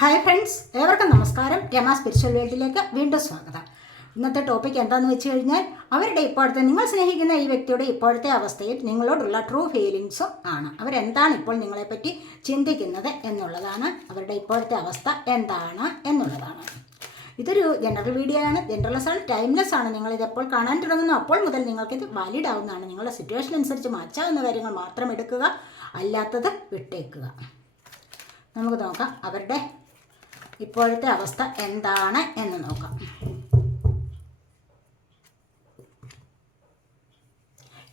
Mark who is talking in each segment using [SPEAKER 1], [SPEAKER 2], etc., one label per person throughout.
[SPEAKER 1] Hi friends ഏവർക്കും നമസ്കാരം. Rama spiritual വേൾഡിലേക്ക് വീണ്ടും സ്വാഗതം. ഇന്നത്തെ ടോപ്പിക് എന്താണെന്ന് വെച്ച് കഴിഞ്ഞാൽ അവരുടെ ഇപ്പോഴത്തെ നിങ്ങൾ സ്നേഹിക്കുന്ന ഈ വ്യക്തിയുടെ ഇപ്പോഴത്തെ അവസ്ഥയിൽ നിങ്ങളോടുള്ള ട്രൂ ഫീലിങ്സും ആണ്. അവരെന്താണ് ഇപ്പോൾ നിങ്ങളെപ്പറ്റി ചിന്തിക്കുന്നത് എന്നുള്ളതാണ്. അവരുടെ ഇപ്പോഴത്തെ അവസ്ഥ എന്താണ് എന്നുള്ളതാണ്. ഇതൊരു ജനറൽ വീഡിയോ ആണ്. ജനറലസ് ആണ് ടൈംലെസ് ആണ്. നിങ്ങൾ ഇത് എപ്പോൾ കാണാൻ തുടങ്ങുന്നു അപ്പോൾ മുതൽ നിങ്ങൾക്കിത് വാലിഡ് ആവുന്നതാണ്. നിങ്ങളുടെ സിറ്റുവേഷൻ അനുസരിച്ച് മാറ്റാവുന്ന കാര്യങ്ങൾ മാത്രം എടുക്കുക അല്ലാത്തത് വിട്ടേക്കുക. നമുക്ക് നോക്കാം അവരുടെ ഇപ്പോഴത്തെ അവസ്ഥ എന്താണ് എന്ന് നോക്കാം.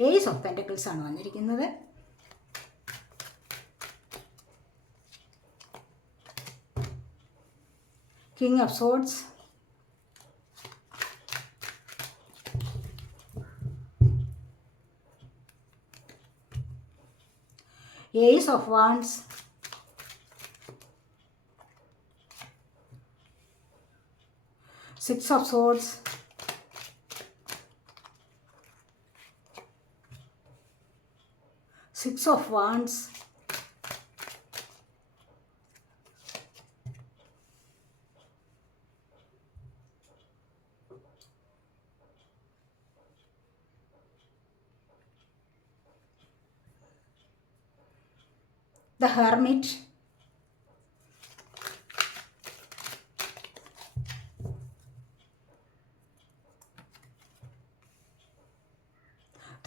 [SPEAKER 1] ഏസ് ഓഫ് പെന്റക്കിൾസ് ആണ് വന്നിരിക്കുന്നത്. King of swords ace of wands Six of Swords. Six of Wands. The Hermit.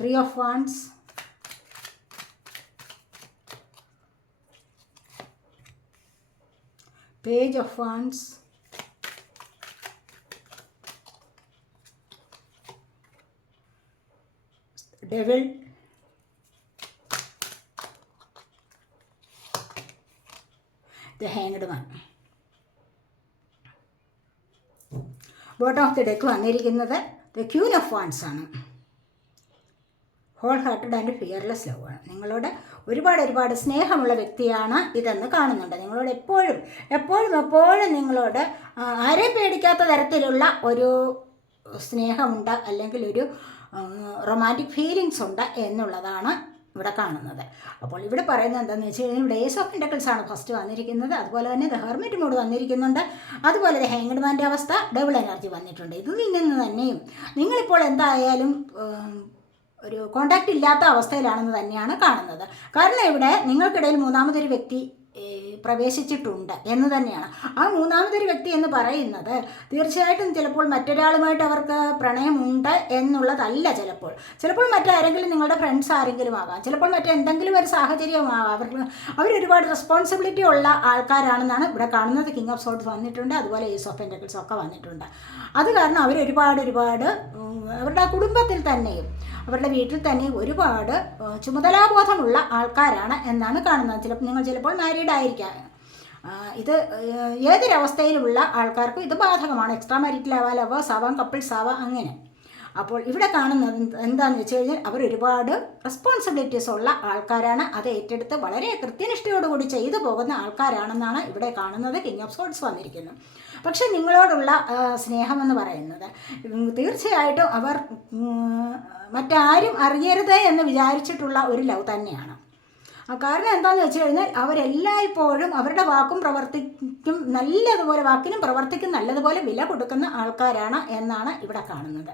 [SPEAKER 1] Three of Wands. Page of Wands. Devil. The Hanged Man. Bottom of the deck വന്നിരിക്കുന്നത് the queen of Wands, ആണ് whole hearted and fearless love ആണ്. നിങ്ങളോട് ഒരുപാട് ഒരുപാട് സ്നേഹമുള്ള വ്യക്തിയാണ് ഇതെന്ന് കാണുന്നുണ്ട്. നിങ്ങളോട് എപ്പോഴും എപ്പോഴും എപ്പോഴും നിങ്ങളോട് ആരെയും പേടിക്കാത്ത തരത്തിലുള്ള ഒരു സ്നേഹമുണ്ട് അല്ലെങ്കിൽ ഒരു റൊമാന്റിക് ഫീലിങ്സ് ഉണ്ട് എന്നുള്ളതാണ് ഇവിടെ കാണുന്നത്. അപ്പോൾ ഇവിടെ പറയുന്നത് എന്താണെന്ന് വെച്ച് കഴിഞ്ഞാൽ ഇവിടെ ഏസ് ഓഫ് ഇൻഡക്കിൾസ് ആണ് ഫസ്റ്റ് വന്നിരിക്കുന്നത്. അതുപോലെ തന്നെ ദ ഹെർമിറ്റ് മോഡ് വന്നിരിക്കുന്നുണ്ട്. അതുപോലെ ദ ഹാങ്ഡ്മാന്റെ അവസ്ഥ ഡബിൾ എനർജി വന്നിട്ടുണ്ട്. ഇതിൽ നിന്ന് തന്നെയും നിങ്ങളിപ്പോൾ എന്തായാലും ഒരു കോണ്ടാക്റ്റ് ഇല്ലാത്ത അവസ്ഥയിലാണെന്ന് തന്നെയാണ് കാണുന്നത്. കാരണം ഇവിടെ നിങ്ങൾക്കിടയിൽ മൂന്നാമതൊരു വ്യക്തി പ്രവേശിച്ചിട്ടുണ്ട് എന്ന് തന്നെയാണ്. ആ മൂന്നാമതൊരു വ്യക്തി എന്ന് പറയുന്നത് തീർച്ചയായിട്ടും ചിലപ്പോൾ മറ്റൊരാളുമായിട്ട് അവർക്ക് പ്രണയമുണ്ട് എന്നുള്ളതല്ല ചിലപ്പോൾ. ചിലപ്പോൾ മറ്റാരെങ്കിലും നിങ്ങളുടെ ഫ്രണ്ട്സ് ആരെങ്കിലും ആകാം. ചിലപ്പോൾ മറ്റെന്തെങ്കിലും ഒരു സാഹചര്യമാകാം അവർക്ക് അവരൊരുപാട് റെസ്പോൺസിബിലിറ്റി ഉള്ള ആൾക്കാരാണെന്നാണ് ഇവിടെ കാണുന്നത്. കിങ് ഓഫ് സോട്ട്സ് വന്നിട്ടുണ്ട് അതുപോലെ ഏസ് ഓഫ് എൻഡക്കിൾസ് ഒക്കെ വന്നിട്ടുണ്ട്. അത് കാരണം അവരൊരുപാട് ഒരുപാട് അവരുടെ കുടുംബത്തിൽ തന്നെയും അവരുടെ വീട്ടിൽ തന്നെ ഒരുപാട് ചുമതലാബോധമുള്ള ആൾക്കാരാണ് എന്നാണ് കാണുന്നത്. ചിലപ്പോൾ നിങ്ങൾ ചിലപ്പോൾ മാരീഡ് ആയിരിക്കാം. ഇത് ഏതൊരവസ്ഥയിലുള്ള ആൾക്കാർക്കും ഇത് ബാധകമാണ്. എക്സ്ട്രാ മാരിറ്റൽ ആവാം ലവേഴ്സ് ആവാം കപ്പിൾസ് ആവാം അങ്ങനെ. അപ്പോൾ ഇവിടെ കാണുന്നത് എന്താണെന്ന് വെച്ച് കഴിഞ്ഞാൽ അവർ ഒരുപാട് റെസ്പോൺസിബിലിറ്റീസ് ഉള്ള ആൾക്കാരാണ്. അത് ഏറ്റെടുത്ത് വളരെ കൃത്യനിഷ്ഠയോടുകൂടി ചെയ്തു പോകുന്ന ആൾക്കാരാണെന്നാണ് ഇവിടെ കാണുന്നത്. കിങ് ഓഫ് സോഡ്സ് വന്നിരിക്കുന്നത് പക്ഷെ നിങ്ങളോടുള്ള സ്നേഹമെന്ന് പറയുന്നത് തീർച്ചയായിട്ടും അവർ മറ്റാരും അറിയരുത് എന്ന് വിചാരിച്ചിട്ടുള്ള ഒരു ലവ് തന്നെയാണ്. കാരണം എന്താണെന്ന് വെച്ച് കഴിഞ്ഞാൽ അവരെല്ലായ്പ്പോഴും അവരുടെ വാക്കും പ്രവർത്തിക്കും നല്ലതുപോലെ വാക്കിനും പ്രവർത്തിക്കും നല്ലതുപോലെ വില കൊടുക്കുന്ന ആൾക്കാരാണ് എന്നാണ് ഇവിടെ കാണുന്നത്.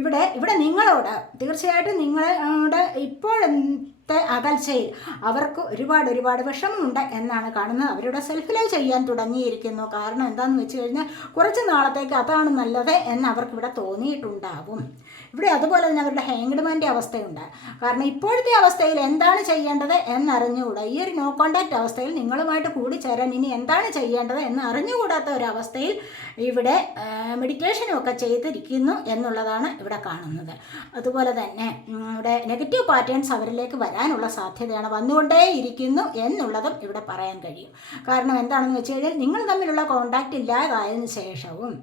[SPEAKER 1] ഇവിടെ ഇവിടെ നിങ്ങളോട് തീർച്ചയായിട്ടും നിങ്ങളോട് ഇപ്പോഴത്തെ അകൽച്ചയിൽ അവർക്ക് ഒരുപാട് ഒരുപാട് വിഷമമുണ്ട് എന്നാണ് കാണുന്നത്. അവരുടെ സെൽഫ് ലൈവ് ചെയ്യാൻ തുടങ്ങിയിരിക്കുന്നു. കാരണം എന്താണെന്ന് വെച്ച് കഴിഞ്ഞാൽ കുറച്ച് നാളത്തേക്ക് അതാണ് നല്ലത് എന്ന് അവർക്കിവിടെ തോന്നിയിട്ടുണ്ടാവും. ഇവിടെ അതുപോലെ തന്നെ അവരുടെ ഹാങ്ഡ്മാന്റെ അവസ്ഥയുണ്ട്. കാരണം ഇപ്പോഴത്തെ അവസ്ഥയിൽ എന്താണ് ചെയ്യേണ്ടത് എന്നറിഞ്ഞുകൂടാ. ഈ ഒരു നോ കോണ്ടാക്റ്റ് അവസ്ഥയിൽ നിങ്ങളുമായിട്ട് കൂടിച്ചേരാൻ ഇനി എന്താണ് ചെയ്യേണ്ടത് എന്ന് അറിഞ്ഞുകൂടാത്ത ഒരവസ്ഥയിൽ ഇവിടെ മെഡിറ്റേഷനും ഒക്കെ ചെയ്തിരിക്കുന്നു എന്നുള്ളതാണ് ഇവിടെ കാണുന്നത്. അതുപോലെ തന്നെ ഇവിടെ നെഗറ്റീവ് പാറ്റേൺസ് അവരിലേക്ക് വരാനുള്ള സാധ്യതയാണ് വന്നുകൊണ്ടേയിരിക്കുന്നു എന്നുള്ളതും ഇവിടെ പറയാൻ കഴിയും. കാരണം എന്താണെന്ന് വെച്ച് കഴിഞ്ഞാൽ നിങ്ങൾ തമ്മിലുള്ള കോണ്ടാക്റ്റ് ഇല്ലാതായതിനു ശേഷവും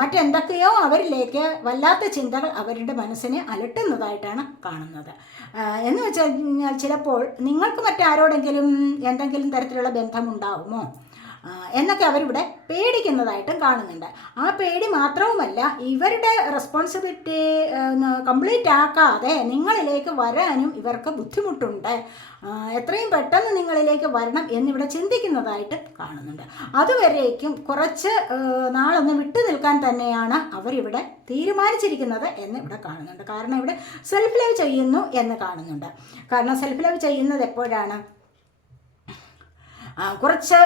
[SPEAKER 1] മറ്റെന്തൊക്കെയോ അവരിലേക്ക് വല്ലാത്ത ചിന്തകൾ അവരുടെ മനസ്സിനെ അലട്ടുന്നതായിട്ടാണ് കാണുന്നത്. എന്ന് വെച്ചാൽ കഴിഞ്ഞാൽ ചിലപ്പോൾ നിങ്ങൾക്ക് മറ്റാരോടെങ്കിലും എന്തെങ്കിലും തരത്തിലുള്ള ബന്ധമുണ്ടാവുമോ? എന്നൊക്കെ അവരിവിടെ പേടിക്കുന്നതായിട്ടും കാണുന്നുണ്ട്. ആ പേടി മാത്രവുമല്ല ഇവരുടെ റെസ്പോൺസിബിലിറ്റി കംപ്ലീറ്റ് ആക്കാതെ നിങ്ങളിലേക്ക് വരാനും ഇവർക്ക് ബുദ്ധിമുട്ടുണ്ട്. എത്രയും പെട്ടെന്ന് നിങ്ങളിലേക്ക് വരണം എന്നിവിടെ ചിന്തിക്കുന്നതായിട്ട് കാണുന്നുണ്ട്. അതുവരേക്കും കുറച്ച് നാളൊന്ന് വിട്ടു നിൽക്കാൻ തന്നെയാണ് അവരിവിടെ തീരുമാനിച്ചിരിക്കുന്നത് എന്ന് ഇവിടെ കാണുന്നുണ്ട്. കാരണം ഇവിടെ സെൽഫ് ലവ് ചെയ്യുന്നു എന്ന് കാണുന്നുണ്ട്. കാരണം സെൽഫ് ലവ് ചെയ്യുന്നത് എപ്പോഴാണ്? കുറച്ച്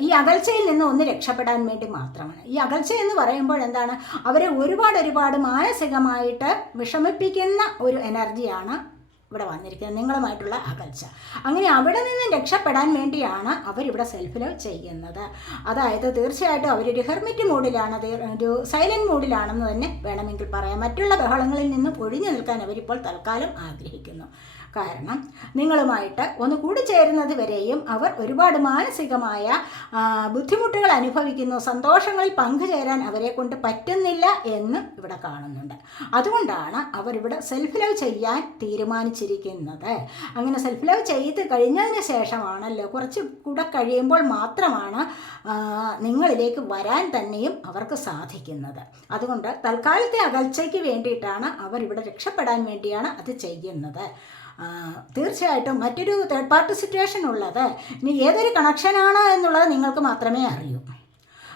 [SPEAKER 1] ഈ അകൽച്ചയിൽ നിന്ന് ഒന്ന് രക്ഷപ്പെടാൻ വേണ്ടി മാത്രമാണ്. ഈ അകൽച്ച എന്ന് പറയുമ്പോൾ എന്താണ്? അവരെ ഒരുപാട് ഒരുപാട് മാനസികമായിട്ട് വിഷമിപ്പിക്കുന്ന ഒരു എനർജിയാണ് ഇവിടെ വന്നിരിക്കുന്നത്. നിങ്ങളുമായിട്ടുള്ള അകൽച്ച. അങ്ങനെ അവിടെ നിന്ന് രക്ഷപ്പെടാൻ വേണ്ടിയാണ് അവരിവിടെ സെൽഫ് ലവ് ചെയ്യുന്നത്. അതായത് തീർച്ചയായിട്ടും അവരൊരു ഹെർമിറ്റ് മൂഡിലാണ് ഒരു സൈലന്റ് മൂഡിലാണെന്ന് തന്നെ വേണമെങ്കിൽ പറയാം. മറ്റുള്ള ബഹളങ്ങളിൽ നിന്നും ഒഴിഞ്ഞു നിൽക്കാൻ അവരിപ്പോൾ തൽക്കാലം ആഗ്രഹിക്കുന്നു. കാരണം നിങ്ങളുമായിട്ട് ഒന്ന് കൂടിച്ചേരുന്നത് വരെയും അവർ ഒരുപാട് മാനസികമായ ബുദ്ധിമുട്ടുകൾ അനുഭവിക്കുന്നു സന്തോഷങ്ങളിൽ പങ്കുചേരാൻ അവരെ കൊണ്ട് പറ്റുന്നില്ല എന്ന് ഇവിടെ കാണുന്നുണ്ട്. അതുകൊണ്ടാണ് അവരിവിടെ സെൽഫ് ലവ് ചെയ്യാൻ തീരുമാനിച്ചിരിക്കുന്നത്. അങ്ങനെ സെൽഫ് ലവ് ചെയ്ത് കഴിഞ്ഞതിന് ശേഷമാണല്ലോ കുറച്ച് കൂടെ കഴിയുമ്പോൾ മാത്രമാണ് നിങ്ങളിലേക്ക് വരാൻ തന്നെയും അവർക്ക് സാധിക്കുന്നത്. അതുകൊണ്ട് തൽക്കാലത്തെ അകൽച്ചയ്ക്ക് വേണ്ടിയിട്ടാണ് അവരിവിടെ രക്ഷപ്പെടാൻ വേണ്ടിയാണ് അത് ചെയ്യുന്നത്. തീർച്ചയായിട്ടും മറ്റൊരു തേർഡ് പാർട്ടി സിറ്റുവേഷൻ ഉള്ളത്. ഇനി ഏതൊരു കണക്ഷനാണ് എന്നുള്ളത് നിങ്ങൾക്ക് മാത്രമേ അറിയൂ.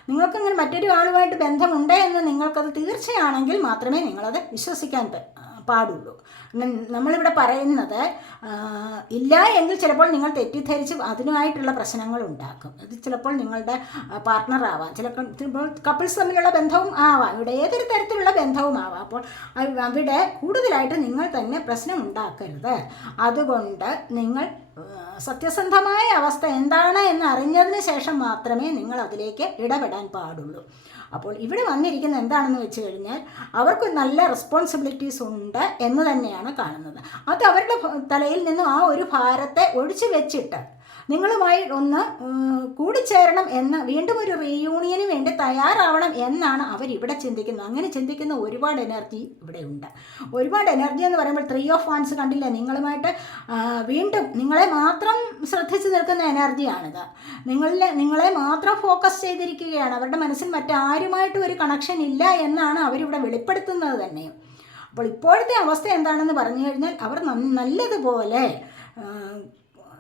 [SPEAKER 1] നിങ്ങൾക്കങ്ങനെ മറ്റൊരു ആളുമായിട്ട് ബന്ധമുണ്ട് എന്ന് നിങ്ങൾക്കത് തീർച്ചയാണെങ്കിൽ മാത്രമേ നിങ്ങളത് വിശ്വസിക്കാൻ പാടുള്ളൂ. നമ്മളിവിടെ പറയുന്നത് ഇല്ല എങ്കിൽ ചിലപ്പോൾ നിങ്ങൾ തെറ്റിദ്ധരിച്ച് അതിനുമായിട്ടുള്ള പ്രശ്നങ്ങൾ ഉണ്ടാക്കും അത് ചിലപ്പോൾ നിങ്ങളുടെ പാർട്ട്ണർ ആവാം. ചിലപ്പോൾ ചിലപ്പോൾ കപ്പിൾസ് തമ്മിലുള്ള ബന്ധവും ആവാം. ഇവിടെ ഏതൊരു തരത്തിലുള്ള ബന്ധവും ആവാം. അപ്പോൾ അവിടെ കൂടുതലായിട്ട് നിങ്ങൾ തന്നെ പ്രശ്നം ഉണ്ടാക്കരുത്. അതുകൊണ്ട് നിങ്ങൾ സത്യസന്ധമായ അവസ്ഥ എന്താണ് എന്ന് അറിഞ്ഞതിന് ശേഷം മാത്രമേ നിങ്ങൾ അതിലേക്ക് ഇടപെടാൻ പാടുള്ളൂ. അപ്പോൾ ഇവിടെ വന്നിരിക്കുന്ന എന്താണെന്ന് വെച്ച് കഴിഞ്ഞാൽ അവർക്ക് നല്ല റെസ്പോൺസിബിലിറ്റീസ് ഉണ്ട് എന്ന് തന്നെയാണ് കാണുന്നത്. അത് അവരുടെ തലയിൽ നിന്നും ആ ഒരു ഭാരത്തെ ഒഴിച്ചു വെച്ചിട്ട് നിങ്ങളുമായി ഒന്ന് കൂടിച്ചേരണം എന്ന് വീണ്ടും ഒരു റീയൂണിയന് വേണ്ടി തയ്യാറാവണം എന്നാണ് അവരിവിടെ ചിന്തിക്കുന്നത്. അങ്ങനെ ചിന്തിക്കുന്ന ഒരുപാട് എനർജി ഇവിടെ ഉണ്ട്. ഒരുപാട് എനർജി എന്ന് പറയുമ്പോൾ ത്രീ ഓഫ് വാൻസ് കണ്ടില്ല? നിങ്ങളുമായിട്ട് വീണ്ടും നിങ്ങളെ മാത്രം ശ്രദ്ധിച്ചു നിൽക്കുന്ന എനർജിയാണിത് നിങ്ങളിലെ നിങ്ങളെ മാത്രം ഫോക്കസ് ചെയ്തിരിക്കുകയാണ്. അവരുടെ മനസ്സിൽ മറ്റാരുമായിട്ടും ഒരു കണക്ഷൻ ഇല്ല എന്നാണ് അവരിവിടെ വെളിപ്പെടുത്തുന്നത് തന്നെയും അപ്പോൾ ഇപ്പോഴത്തെ അവസ്ഥ എന്താണെന്ന് പറഞ്ഞു കഴിഞ്ഞാൽ അവർ നല്ലതുപോലെ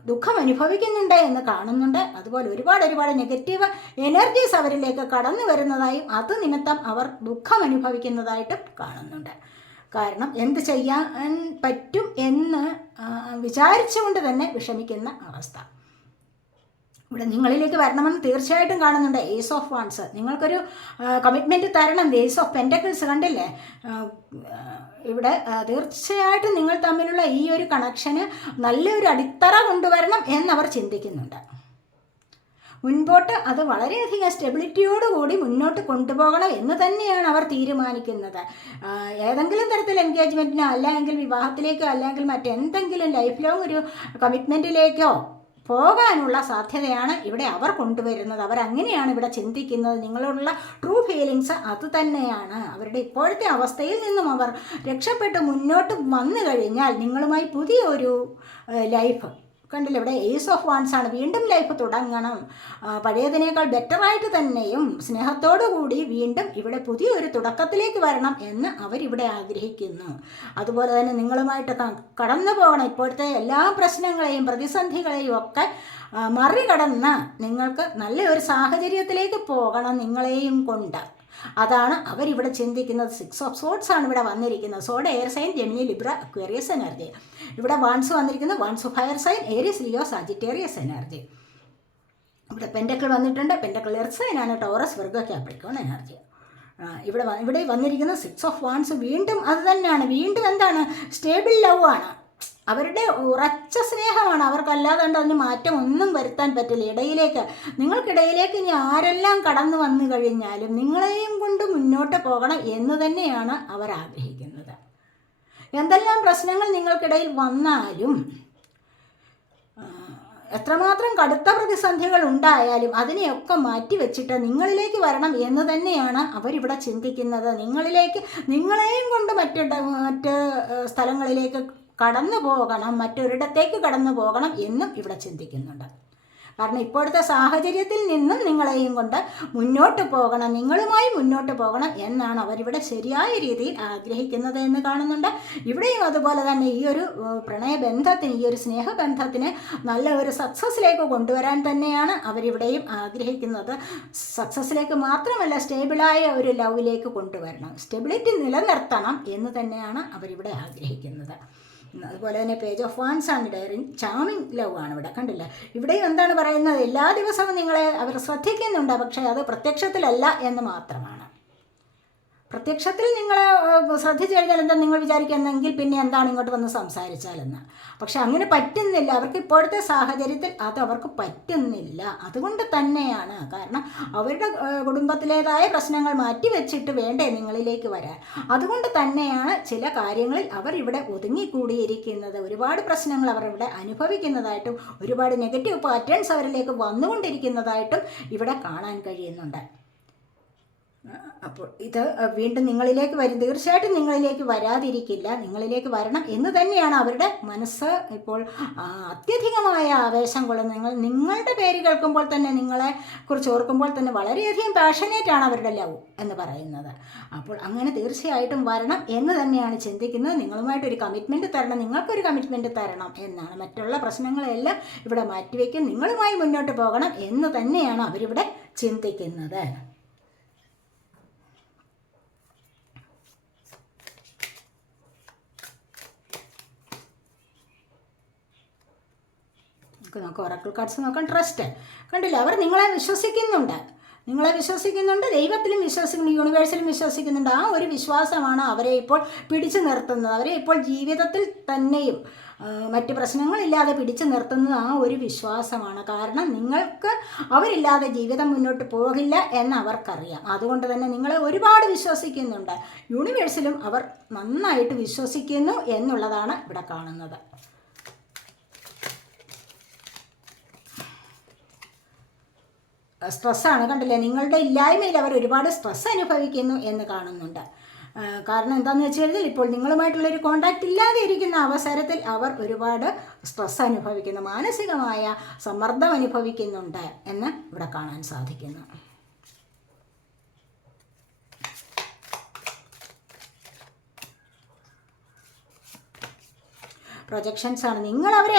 [SPEAKER 1] ദുഃഖം അനുഭവിക്കുന്നുണ്ട് എന്ന് കാണുന്നുണ്ട്. അതുപോലെ ഒരുപാട് ഒരുപാട് നെഗറ്റീവ് എനർജീസ് അവരിലേക്ക് കടന്നു വരുന്നതായും അത് നിമിത്തം അവർ ദുഃഖം അനുഭവിക്കുന്നതായിട്ടും കാണുന്നുണ്ട്. കാരണം എന്ത് ചെയ്യാൻ പറ്റും എന്ന് വിചാരിച്ചുകൊണ്ട് തന്നെ വിഷമിക്കുന്ന അവസ്ഥ. ഇവിടെ നിങ്ങളിലേക്ക് വരണമെന്ന് തീർച്ചയായിട്ടും കാണുന്നുണ്ട്. ഏസ് ഓഫ് വാൺസ് നിങ്ങൾക്കൊരു കമ്മിറ്റ്മെന്റ് തരണം. ഏസ് ഓഫ് പെന്റക്കിൾസ് കണ്ടില്ലേ? ഇവിടെ തീർച്ചയായിട്ടും നിങ്ങൾ തമ്മിലുള്ള ഈ ഒരു കണക്ഷന് നല്ലൊരു അടിത്തറ കൊണ്ടുവരണം എന്നവർ ചിന്തിക്കുന്നുണ്ട്. മുൻപോട്ട് അത് വളരെയധികം സ്റ്റെബിലിറ്റിയോടുകൂടി മുന്നോട്ട് കൊണ്ടുപോകണം എന്ന് തന്നെയാണ് അവർ തീരുമാനിക്കുന്നത്. ഏതെങ്കിലും തരത്തിൽ എൻഗേജ്മെന്റിനോ അല്ലെങ്കിൽ വിവാഹത്തിലേക്കോ അല്ലെങ്കിൽ മറ്റെന്തെങ്കിലും ലൈഫ് ലോങ് ഒരു കമ്മിറ്റ്മെന്റിലേക്കോ പോകാനുള്ള സാധ്യതയാണ് ഇവിടെ അവർ കൊണ്ടുവരുന്നത്. അവരങ്ങനെയാണ് ഇവിടെ ചിന്തിക്കുന്നത്. നിങ്ങളോടുള്ള ട്രൂ ഫീലിങ്സ് അത് തന്നെയാണ്. അവരുടെ ഇപ്പോഴത്തെ അവസ്ഥയിൽ നിന്നും അവർ രക്ഷപ്പെട്ട് മുന്നോട്ട് വന്നു കഴിഞ്ഞാൽ നിങ്ങളുമായി പുതിയൊരു ലൈഫ് കണ്ടില്ല? ഇവിടെ ഏസ് ഓഫ് വാൻസ് ആണ്. വീണ്ടും ലൈഫ് തുടങ്ങണം. പഴയതിനേക്കാൾ ബെറ്ററായിട്ട് തന്നെയും സ്നേഹത്തോടു കൂടി വീണ്ടും ഇവിടെ പുതിയൊരു തുടക്കത്തിലേക്ക് വരണം എന്ന് അവരിവിടെ ആഗ്രഹിക്കുന്നു. അതുപോലെ തന്നെ നിങ്ങളുമായിട്ട് കടന്നു പോകണം. ഇപ്പോഴത്തെ എല്ലാ പ്രശ്നങ്ങളെയും പ്രതിസന്ധികളെയും ഒക്കെ മറികടന്ന് നിങ്ങൾക്ക് നല്ലൊരു സാഹചര്യത്തിലേക്ക് പോകണം നിങ്ങളെയും കൊണ്ട്. അതാണ് അവരിവിടെ ചിന്തിക്കുന്നത്. സിക്സ് ഓഫ് സോഡ്സ് ആണ് ഇവിടെ വന്നിരിക്കുന്നത്. Sword air sign Gemini Libra Aquarius energy ഇവിടെ വൺസ് വന്നിരിക്കുന്നത് wands of fire sign Aries Leo Sagittarius energy ഇവിടെ പെൻഡക്കൾ വന്നിട്ടുണ്ട്. പെൻഡക്കൾ എർത്ത് സൈനാണ് ടോറസ് വെർഗോ ക്യാപ്രിക്കോൺ എനർജി ഇവിടെ ഇവിടെ വന്നിരിക്കുന്ന സിക്സ് ഓഫ് വാൺസ് വീണ്ടും അത് തന്നെയാണ്. വീണ്ടും എന്താണ്? സ്റ്റേബിൾ ലവ് ആണ്. അവരുടെ ഉറച്ച സ്നേഹമാണ്. അവർക്കല്ലാതെ അതിന് മാറ്റം ഒന്നും വരുത്താൻ പറ്റില്ല. ഇടയിലേക്ക് നിങ്ങൾക്കിടയിലേക്ക് ഇനി ആരെല്ലാം കടന്നു വന്നു കഴിഞ്ഞാലും നിങ്ങളെയും കൊണ്ട് മുന്നോട്ട് പോകണം എന്ന് തന്നെയാണ് അവർ ആഗ്രഹിക്കുന്നത്. എന്തെല്ലാം പ്രശ്നങ്ങൾ നിങ്ങൾക്കിടയിൽ വന്നാലും എത്രമാത്രം കടുത്ത പ്രതിസന്ധികൾ ഉണ്ടായാലും അതിനെയൊക്കെ മാറ്റി വെച്ചിട്ട് നിങ്ങളിലേക്ക് വരണം എന്ന് തന്നെയാണ് അവരിവിടെ ചിന്തിക്കുന്നത്. നിങ്ങളിലേക്ക് നിങ്ങളെയും കൊണ്ട് മറ്റ് മറ്റ് സ്ഥലങ്ങളിലേക്ക് കടന്നു പോകണം മറ്റൊരിടത്തേക്ക് കടന്നു പോകണം എന്നും ഇവിടെ ചിന്തിക്കുന്നുണ്ട്. കാരണം ഇപ്പോഴത്തെ സാഹചര്യത്തിൽ നിന്നും നിങ്ങളെയും കൊണ്ട് മുന്നോട്ട് പോകണം നിങ്ങളുമായി മുന്നോട്ട് പോകണം എന്നാണ് അവരിവിടെ ശരിയായ രീതിയിൽ ആഗ്രഹിക്കുന്നത് എന്ന് കാണുന്നുണ്ട്. ഇവിടെയും അതുപോലെ തന്നെ ഈ ഒരു പ്രണയബന്ധത്തിന് ഈ ഒരു സ്നേഹബന്ധത്തിന് നല്ല ഒരു സക്സസ്സിലേക്ക് കൊണ്ടുവരാൻ തന്നെയാണ് അവരിവിടെയും ആഗ്രഹിക്കുന്നത്. സക്സസ്സിലേക്ക് മാത്രമല്ല സ്റ്റേബിളായ ഒരു ലവിലേക്ക് കൊണ്ടുവരണം സ്റ്റെബിലിറ്റി നിലനിർത്തണം എന്ന് തന്നെയാണ് അവരിവിടെ ആഗ്രഹിക്കുന്നത്. അതുപോലെ തന്നെ പേജ് ഓഫ് വാൻസ് ആണ് ഡയറിങ് ചാമിങ് ലവ് ആണ് ഇവിടെ കണ്ടില്ല? ഇവിടെയും എന്താണ് പറയുന്നത്? എല്ലാ ദിവസവും നിങ്ങളെ അവർ ശ്രദ്ധിക്കുന്നുണ്ട് പക്ഷേ അത് പ്രത്യക്ഷത്തിലല്ല എന്ന് മാത്രമാണ്. പ്രത്യക്ഷത്തിൽ നിങ്ങൾ ശ്രദ്ധിച്ചു കഴിഞ്ഞാൽ എന്താ നിങ്ങൾ വിചാരിക്കുന്നെങ്കിൽ പിന്നെ എന്താണ് ഇങ്ങോട്ട് വന്ന് സംസാരിച്ചാലെന്ന്. പക്ഷെ അങ്ങനെ പറ്റുന്നില്ല. അവർക്ക് ഇപ്പോഴത്തെ സാഹചര്യത്തിൽ അത് അവർക്ക് പറ്റുന്നില്ല. അതുകൊണ്ട് തന്നെയാണ്. കാരണം അവരുടെ കുടുംബത്തിലേതായ പ്രശ്നങ്ങൾ മാറ്റി വെച്ചിട്ട് വേണ്ടേ നിങ്ങളിലേക്ക് വരാൻ. അതുകൊണ്ട് തന്നെയാണ് ചില കാര്യങ്ങളിൽ അവർ ഇവിടെ ഒതുങ്ങിക്കൂടിയിരിക്കുന്നത്. ഒരുപാട് പ്രശ്നങ്ങൾ അവർ ഇവിടെ അനുഭവിക്കുന്നതായിട്ടും ഒരുപാട് നെഗറ്റീവ് പാറ്റേൺസ് അവരിലേക്ക് വന്നുകൊണ്ടിരിക്കുന്നതായിട്ടും ഇവിടെ കാണാൻ കഴിയുന്നുണ്ട്. അപ്പോൾ ഇത് വീണ്ടും നിങ്ങളിലേക്ക് വരും. തീർച്ചയായിട്ടും നിങ്ങളിലേക്ക് വരാതിരിക്കില്ല. നിങ്ങളിലേക്ക് വരണം എന്ന് തന്നെയാണ് അവരുടെ മനസ്സ്. ഇപ്പോൾ അത്യധികമായ ആവേശം കൊള്ളുന്നത് നിങ്ങൾ നിങ്ങളുടെ പേര് കേൾക്കുമ്പോൾ തന്നെ നിങ്ങളെ കുറിച്ച് ഓർക്കുമ്പോൾ തന്നെ വളരെയധികം പാഷനേറ്റ് ആണ് അവരുടെ ലവ് എന്ന് പറയുന്നത്. അപ്പോൾ അങ്ങനെ തീർച്ചയായിട്ടും വരണം എന്ന് തന്നെയാണ് ചിന്തിക്കുന്നത്. നിങ്ങളുമായിട്ട് ഒരു കമ്മിറ്റ്മെന്റ് തരണം. നിങ്ങൾക്കൊരു കമ്മിറ്റ്മെന്റ് തരണം എന്നാണ്. മറ്റുള്ള പ്രശ്നങ്ങളെല്ലാം ഇവിടെ മാറ്റിവെക്കും. നിങ്ങളുമായി മുന്നോട്ട് പോകണം എന്ന് തന്നെയാണ് അവരിവിടെ ചിന്തിക്കുന്നത്. നമുക്ക് നോക്കാം ഒറക്കിൾ കാർഡ്സ് നോക്കാം ട്രസ്റ്റ് കണ്ടില്ല? അവർ നിങ്ങളെ വിശ്വസിക്കുന്നുണ്ട്. നിങ്ങളെ വിശ്വസിക്കുന്നുണ്ട്. ദൈവത്തിലും വിശ്വസിക്കുന്നു. യൂണിവേഴ്സിലും വിശ്വസിക്കുന്നുണ്ട്. ആ ഒരു വിശ്വാസമാണ് അവരെ ഇപ്പോൾ പിടിച്ചു നിർത്തുന്നത്. അവരെ ഇപ്പോൾ ജീവിതത്തിൽ തന്നെയും മറ്റ് പ്രശ്നങ്ങളില്ലാതെ പിടിച്ചു നിർത്തുന്നത് ആ ഒരു വിശ്വാസമാണ്. കാരണം നിങ്ങൾക്ക് അവരില്ലാതെ ജീവിതം മുന്നോട്ട് പോകില്ല എന്ന് അവർക്കറിയാം. അതുകൊണ്ട് തന്നെ നിങ്ങളെ ഒരുപാട് വിശ്വസിക്കുന്നുണ്ട്. യൂണിവേഴ്സിലും അവർ നന്നായിട്ട് വിശ്വസിക്കുന്നു എന്നുള്ളതാണ് ഇവിടെ കാണുന്നത്. സ്ട്രെസ്സാണ്. കണ്ടില്ലേ? നിങ്ങളുടെ ഇല്ലായ്മയിൽ അവർ ഒരുപാട് സ്ട്രെസ് അനുഭവിക്കുന്നു എന്ന് കാണുന്നുണ്ട്. കാരണം എന്താണെന്ന് വെച്ച് കഴിഞ്ഞാൽ ഇപ്പോൾ നിങ്ങളുമായിട്ടുള്ളൊരു കോണ്ടാക്റ്റ് ഇല്ലാതെ ഇരിക്കുന്ന അവസരത്തിൽ അവർ ഒരുപാട് സ്ട്രെസ് അനുഭവിക്കുന്നു. മാനസികമായ സമ്മർദ്ദം അനുഭവിക്കുന്നുണ്ട് എന്ന് ഇവിടെ കാണാൻ സാധിക്കുന്നു. പ്രൊജക്ഷൻസ് ആണ്. നിങ്ങൾ അവരെ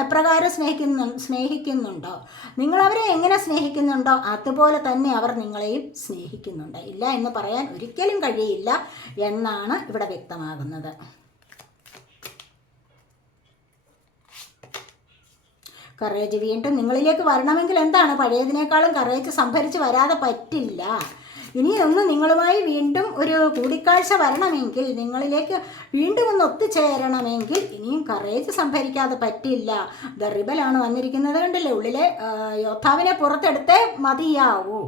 [SPEAKER 1] എപ്രകാരം സ്നേഹിക്കുന്നു സ്നേഹിക്കുന്നുണ്ടോ? നിങ്ങൾ അവരെ എങ്ങനെ സ്നേഹിക്കുന്നുണ്ടോ അതുപോലെ തന്നെ അവർ നിങ്ങളെയും സ്നേഹിക്കുന്നുണ്ട്. ഇല്ല എന്ന് പറയാൻ ഒരിക്കലും കഴിയില്ല എന്നാണ് ഇവിടെ വ്യക്തമാകുന്നത്. കറേജ് വീണ്ടും നിങ്ങളിലേക്ക് വരണമെങ്കിൽ എന്താണ്? പഴയതിനേക്കാളും കറേജ് സംഭരിച്ച് വരാതെ പറ്റില്ല. ഇനിയൊന്ന് നിങ്ങളുമായി വീണ്ടും ഒരു കൂടിക്കാഴ്ച വരണമെങ്കിൽ നിങ്ങളിലേക്ക് വീണ്ടും ഒന്ന് ഒത്തുചേരണമെങ്കിൽ ഇനിയും കറേജ് സംഭരിക്കാതെ പറ്റില്ല. ദ റിബലാണ് വന്നിരിക്കുന്നത് കണ്ടില്ലേ? ഉള്ളിലെ യോദ്ധാവിനെ പുറത്തെടുത്തേ മതിയാവൂ.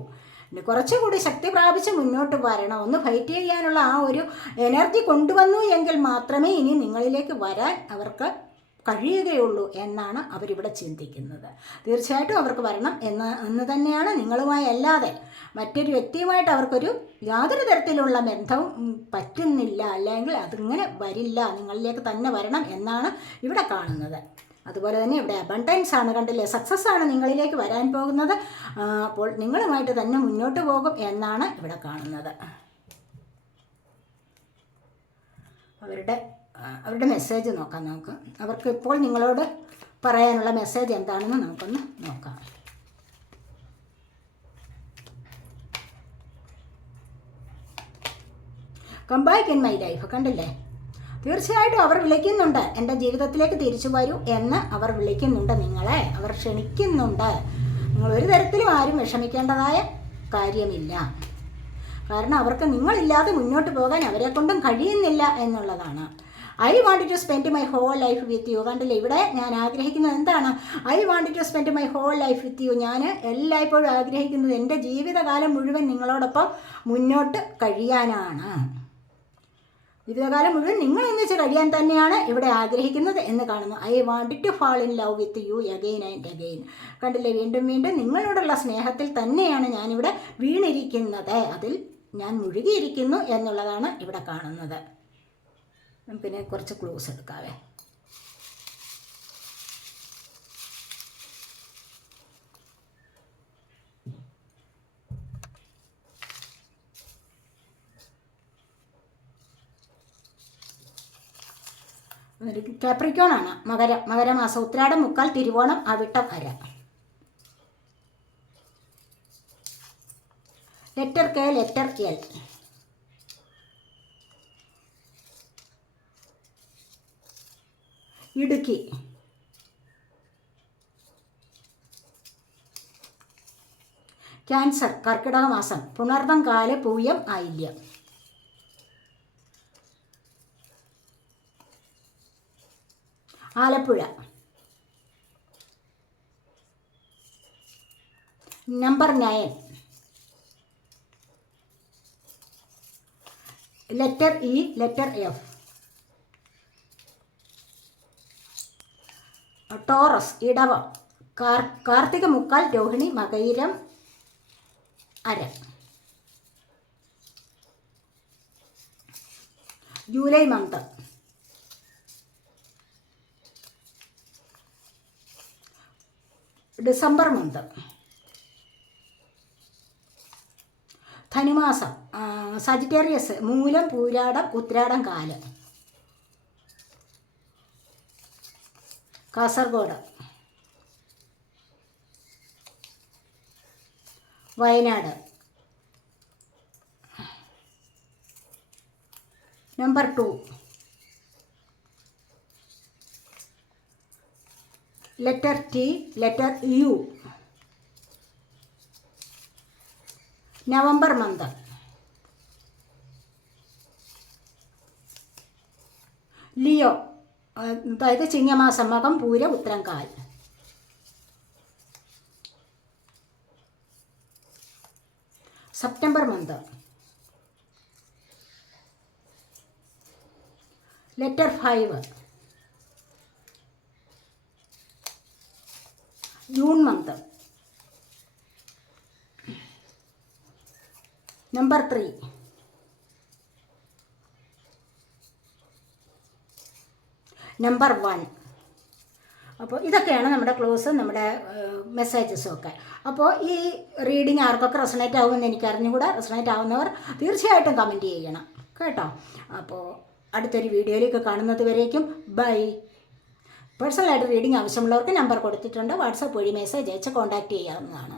[SPEAKER 1] ഇനി കുറച്ചുകൂടി ശക്തി പ്രാപിച്ച് മുന്നോട്ട് വരണം. ഒന്ന് ഫൈറ്റ് ചെയ്യാനുള്ള ആ ഒരു എനർജി കൊണ്ടുവന്നു എങ്കിൽ മാത്രമേ ഇനി നിങ്ങളിലേക്ക് വരാൻ അവർക്ക് കഴിയുകയുള്ളൂ എന്നാണ് അവരിവിടെ ചിന്തിക്കുന്നത്. തീർച്ചയായിട്ടും അവർക്ക് വരണം എന്ന് എന്ന് തന്നെയാണ് നിങ്ങളുമായി അല്ലാതെ മറ്റൊരു വ്യക്തിയുമായിട്ട് അവർക്കൊരു യാതൊരു തരത്തിലുള്ള ബന്ധവും പറ്റുന്നില്ല. അല്ലെങ്കിൽ അതിങ്ങനെ വരില്ല. നിങ്ങളിലേക്ക് തന്നെ വരണം എന്നാണ് ഇവിടെ കാണുന്നത്. അതുപോലെ തന്നെ ഇവിടെ അബണ്ടൻസ് ആണ് കണ്ടില്ലേ? സക്സസ് ആണ് നിങ്ങളിലേക്ക് വരാൻ പോകുന്നത്. അപ്പോൾ നിങ്ങളുമായിട്ട് തന്നെ മുന്നോട്ട് പോകും എന്നാണ് ഇവിടെ കാണുന്നത്. അവരുടെ അവരുടെ മെസ്സേജ് നോക്കാം നമുക്ക്. അവർക്ക് ഇപ്പോൾ നിങ്ങളോട് പറയാനുള്ള മെസ്സേജ് എന്താണെന്ന് നമുക്കൊന്ന് നോക്കാം. Come back in my life കണ്ടില്ലേ? തീർച്ചയായിട്ടും അവർ വിളിക്കുന്നുണ്ട്. എന്റെ ജീവിതത്തിലേക്ക് തിരിച്ചു വരൂ എന്ന് അവർ വിളിക്കുന്നുണ്ട് നിങ്ങളെ. അവർ ക്ഷണിക്കുന്നുണ്ട്. നിങ്ങൾ ഒരു തരത്തിലും ആരും വിഷമിക്കേണ്ടതായ കാര്യമില്ല. കാരണം അവർക്ക് നിങ്ങളില്ലാതെ മുന്നോട്ട് പോകാൻ അവരെ കൊണ്ടും കഴിയുന്നില്ല എന്നുള്ളതാണ്. I want to spend my whole life with you കണ്ടില്ലേ? ഇവിടെ ഞാൻ ആഗ്രഹിക്കുന്നത് എന്താണ്? I want to spend my whole life with you ഞാൻ എല്ലായ്പ്പോഴും ആഗ്രഹിക്കുന്നത് എന്റെ ജീവിതകാലം മുഴുവൻ നിങ്ങളോടൊപ്പം മുന്നോട്ട് കഴിയാനാണ്. ജീവിതകാലം മുഴുവൻ നിങ്ങൾ ഒന്നിച്ച് കഴിയാൻ തന്നെയാണ് ഇവിടെ ആഗ്രഹിക്കുന്നത് എന്ന് കാണുന്നു. I want to fall in love with you again and again കണ്ടില്ലേ? വീണ്ടും വീണ്ടും നിങ്ങളോടുള്ള സ്നേഹത്തിൽ തന്നെയാണ് ഞാനിവിടെ വീണിരിക്കുന്നത്. അതിൽ ഞാൻ മുഴുകിയിരിക്കുന്നു എന്നുള്ളതാണ് ഇവിടെ കാണുന്നത്. പിന്നെ കുറച്ച് ക്ലൂസ് എടുക്കാവേ. ഒരു കാപ്രിക്കോണാണ് മകര മകരമാസം. ഉത്രാടം മുക്കാൽ തിരുവോണം അവിട്ടം അര. Letter K letter L Idukki. Cancer കർക്കിടക മാസം പുണർദം കാല പൂയം ആയില്യം. Alappuzha. Number nine. Letter E letter F. Taurus ഇടവം. കാർ കാർത്തിക മുക്കാൽ രോഹിണി മകയിരം അര July month. December month. ധനുമാസം Sagittarius മൂലം പൂരാടം ഉത്രാടം കാൽ. Kasaragod. Wayanad. Number two. Letter T letter U. November month. Leo. അതായത് ചിങ്ങമാസം മകം പൂര ഉത്തരം കാൽ. September month. Letter five. June month. Number three. Number one അപ്പോൾ ഇതൊക്കെയാണ് നമ്മുടെ ക്ലോസ് നമ്മുടെ മെസ്സേജസും ഒക്കെ. അപ്പോൾ ഈ റീഡിങ് ആർക്കൊക്കെ റെസണേറ്റ് ആകുമെന്ന് എനിക്ക് അറിഞ്ഞുകൂടാ റെസണേറ്റ് ആവുന്നവർ തീർച്ചയായിട്ടും കമന്റ് ചെയ്യണം. കേട്ടോ? അപ്പോൾ അടുത്തൊരു വീഡിയോയിലേക്ക് കാണുന്നത് വരേക്കും. ബൈ പേഴ്സണലായിട്ട് റീഡിങ് ആവശ്യമുള്ളവർക്ക് നമ്പർ കൊടുത്തിട്ടുണ്ട്. വാട്സപ്പ് വഴി മെസ്സേജ് അയച്ച് കോൺടാക്റ്റ് ചെയ്യാവുന്നതാണ്.